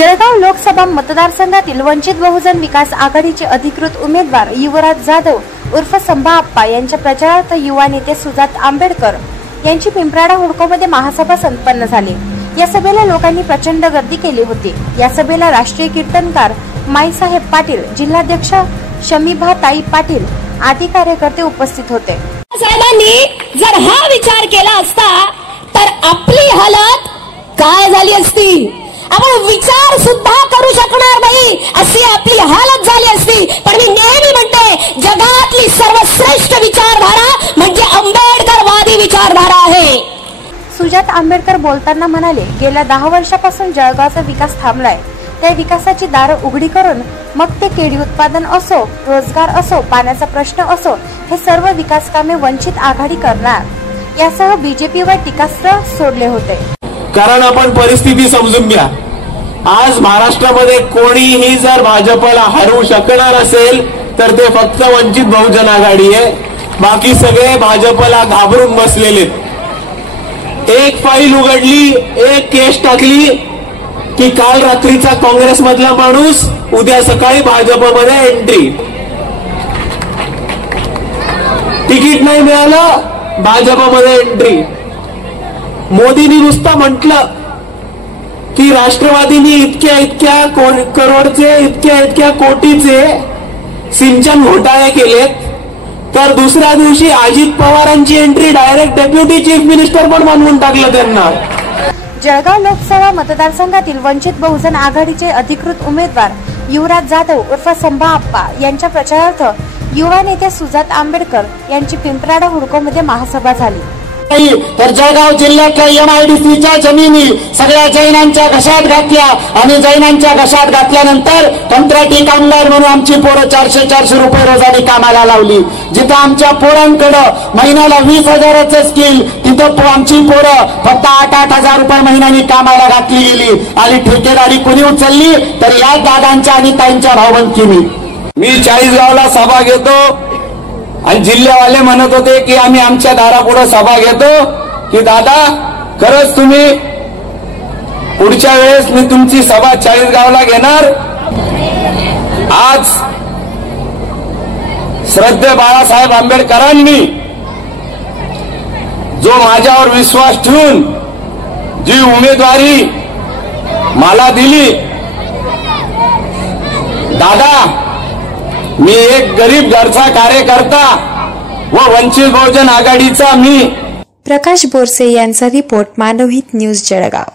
जळगाव लोकसभा मतदारसंघातील वंचित बहुजन विकास आघाडीचे अधिकृत उमेदवार युवराज जाधव उर्फ संभा आप्पा यांच्या प्रचारार्थ युवा नेते सुजात आंबेडकर यांची पिंपराडा हुडकोमध्ये महासभा संपन्न झाली। या सभेला लोकांनी प्रचंड गर्दी केली होती। या सभेला राष्ट्रीय कीर्तनकार माईसाहेब पाटील, जिल्हाध्यक्ष शमीभाताई पाटील आदी कार्यकर्ते उपस्थित होते। साहेबांनी जर हा विचार केला असता तर आपली हालत काय झाली असती? आपण विचार सुद्धा करू शकणार नाही अशी आपली हालत झाली असती। पण मी नेहमी म्हणते जगातली सर्वश्रेष्ठ विचारधारा म्हणजे आंबेडकरवादी विचारधारा आहे। सुजात आंबेडकर बोलताना म्हणाले, गेल्या 10 वर्षापासून जळगावचा विकास थांबलाय। त्या विकासाची दारं उघडी करून मग ते केळी उत्पादन असो, रोजगार असो, पाण्याचा प्रश्न असो, हे सर्व विकास कामे वंचित आघाडी करणार यासह बीजेपीवर टीकास्त्र सोडले होते। कारण आपण परिस्थिती समजून घ्या। आज महाराष्ट्रामध्ये कोणीही जर भाजपला हरवू शकणार असेल तर ते फक्त वंचित बहुजन आघाडी आहे। बाकी सगळे भाजपला घाबरून बसलेले। एक फाईल उघडली, एक केस टाकली की काल रात्रीचा काँग्रेस मधला माणूस उद्या सकाळी भाजपमध्ये एंट्री। तिकीट नाही मिळालं, भाजपमध्ये एंट्री। मोदींनी नुसतं म्हटलं की राष्ट्रवादींनी इतक्या करोडचे इतक्या कोटीचे सिंचन घोटाळे केलेत, तर दुसऱ्या दिवशी अजित पवारांची entry direct deputy chief minister पण बनवून टाकलं त्यांना। जळगाव लोकसभा मतदारसंघातील वंचित बहुजन आघाडीचे अधिकृत उमेदवार युवराज जाधव उर्फ संभा आप्पा यांच्या प्रचारार्थ युवा नेते सुजात आंबेडकर यांची पिंपराडा हुडकोमध्ये महासभा झाली। तर जळगाव जिल्ह्यातल्या MIDCच्या जमिनी सगळ्या जैनांच्या घशात घातल्या आणि जैनांच्या घशात घातल्यानंतर कंत्राटी कामगार म्हणून आमची पोरं 400 रुपये रोजाने कामाला लावली। जिथं आमच्या पोरांकडं महिन्याला 20,000चं स्किल, तिथं आमची पोरं फक्त 8,000 रुपये महिन्याने कामाला घातली गेली आणि ठेकेदारी कोणी उचलली तर या दादांच्या आणि ताईंच्या भावबंदकीने। मी 40 गावला सभा घेतो आणि जिल्ह्यावाले म्हणत होते की आम्ही आमच्या दारापुढे सभा घेतो की दादा खरंच तुम्ही पुढच्या वेळेस मी तुमची सभा 40 गावला घेणार। आज श्रद्धेय बाळासाहेब आंबेडकरांनी जो माझ्यावर विश्वास ठेवून जी उमेदवारी मला दिली, दादा मी एक गरीब घरचा कार्यकर्ता व वंचित बहुजन आघाडीचा मी। प्रकाश बोरसे यांचा रिपोर्ट, मानवहित न्यूज, जळगाव।